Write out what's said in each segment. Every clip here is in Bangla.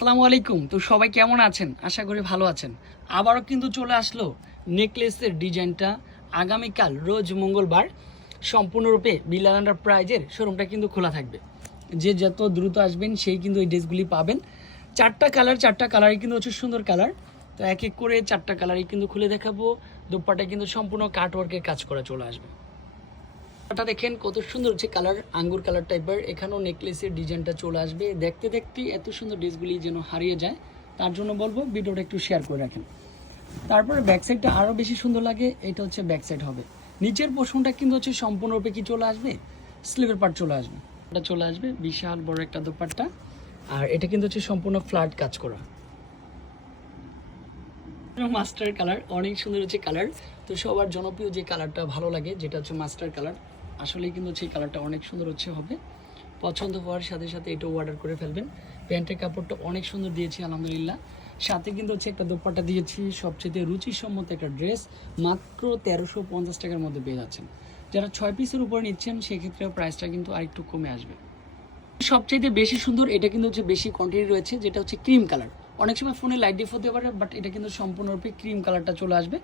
আসসালামু আলাইকুম। তো সবাই কেমন আছেন? আশা করি ভালো আছেন। আবারও কিন্তু চলে আসলো নেকলেসের ডিজাইনটা। আগামীকাল, রোজ মঙ্গলবার, সম্পূর্ণরূপে বিলাল প্রাইজের শোরুমটা কিন্তু খোলা থাকবে। যে যত দ্রুত আসবেন, সেই কিন্তু এই ড্রেসগুলি পাবেন। চারটা কালার, চারটা কালারই কিন্তু হচ্ছে সুন্দর কালার। তো এক এক করে চারটা কালারই কিন্তু খুলে দেখাবো। দুপাটা কিন্তু সম্পূর্ণ কাটওয়ার্কের কাজ করা চলে আসবে। এটা দেখেন, কত সুন্দর হচ্ছে কালার আঙ্গুর কালার টাইপের এখানেও নেকলেসের ডিজাইনটা চলে আসবে। দেখতে দেখতে এত সুন্দর ড্রেসগুলি যেন হারিয়ে যায়। তার জন্য বলব, ভিডিওটা একটু শেয়ার করে রাখেন। তারপরে ব্যাক সাইডটা আরও বেশি সুন্দর লাগে, এটা হচ্ছে ব্যাক সাইড হবে। নিচের পোর্শনটা কিন্তু হচ্ছে সম্পূর্ণরূপে কি চলে আসবে স্লিভের পার্ট চলে আসবে। এটা চলে আসবে, বিশাল বড় একটা দোপাট্টা। আর এটা কিন্তু হচ্ছে সম্পূর্ণ ফ্ল্যাট কাজ করা। মাস্টার কালার অনেক সুন্দর হচ্ছে কালার তো সবার জনপ্রিয় যে কালারটা ভালো লাগে, যেটা হচ্ছে মাস্টার কালার আসলে কিন্তু এই কালারটা অনেক সুন্দর হচ্ছে, হবে। পছন্দ হওয়ার সাথে সাথে এটাও অর্ডার করে ফেলবেন। প্যান্টের কাপড়টা অনেক সুন্দর দিয়েছি, আলহামদুলিল্লাহ। সাথে কিন্তু হচ্ছে একটা দোপাট্টা দিয়েছি, সবচেয়ে রুচিসম্মত একটা ড্রেস মাত্র তেরোশো পঞ্চাশ টাকার মধ্যে পেয়ে যাচ্ছেন। যারা ছয় পিসের উপরে নিচ্ছেন সেক্ষেত্রে প্রাইসটা কিন্তু আরেকটু কমে আসবে। সবচাইতে বেশি সুন্দর, এটা কিন্তু হচ্ছে বেশি কোয়ান্টিটি রয়েছে, যেটা হচ্ছে ক্রিম কালার অনেক সময় ফোনে লাইট ডিফ হতে পারে বাট এটা কিন্তু সম্পূর্ণরূপে ক্রিম কালারটা চলে আসবে।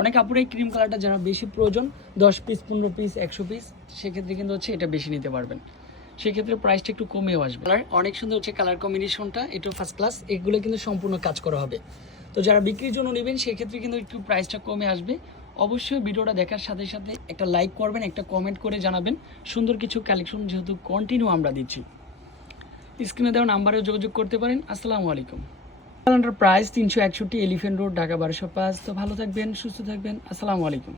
অনেক কাপড়ে এই ক্রিম কালারটা যারা বেশি প্রয়োজন, দশ পিস পনেরো পিস একশো পিস সেক্ষেত্রে কিন্তু হচ্ছে এটা বেশি নিতে পারবেন। সেক্ষেত্রে প্রাইসটা একটু কমেও আসবে। আর অনেক সুন্দর হচ্ছে কালার কম্বিনেশনটা এটাও ফার্স্ট ক্লাস এগুলো কিন্তু সম্পূর্ণ কাজ করা হবে। তো যারা বিক্রির জন্য নেবেন, সেক্ষেত্রে কিন্তু একটু প্রাইসটা কমে আসবে। অবশ্যই ভিডিওটা দেখার সাথে সাথে একটা লাইক করবেন, একটা কমেন্ট করে জানাবেন। সুন্দর কিছু কালেকশন যেহেতু কন্টিনিউ আমরা দিচ্ছি। স্ক্রিনে দেওয়া নাম্বারেও যোগাযোগ করতে পারেন। আসসালামু আলাইকুম। প্রাইস তিনশো একষট্টি এলিফেন্ট রোড ঢাকা, বারোশো পাঁচ। তো ভালো থাকবেন, সুস্থ থাকবেন। আসসালামু আলাইকুম।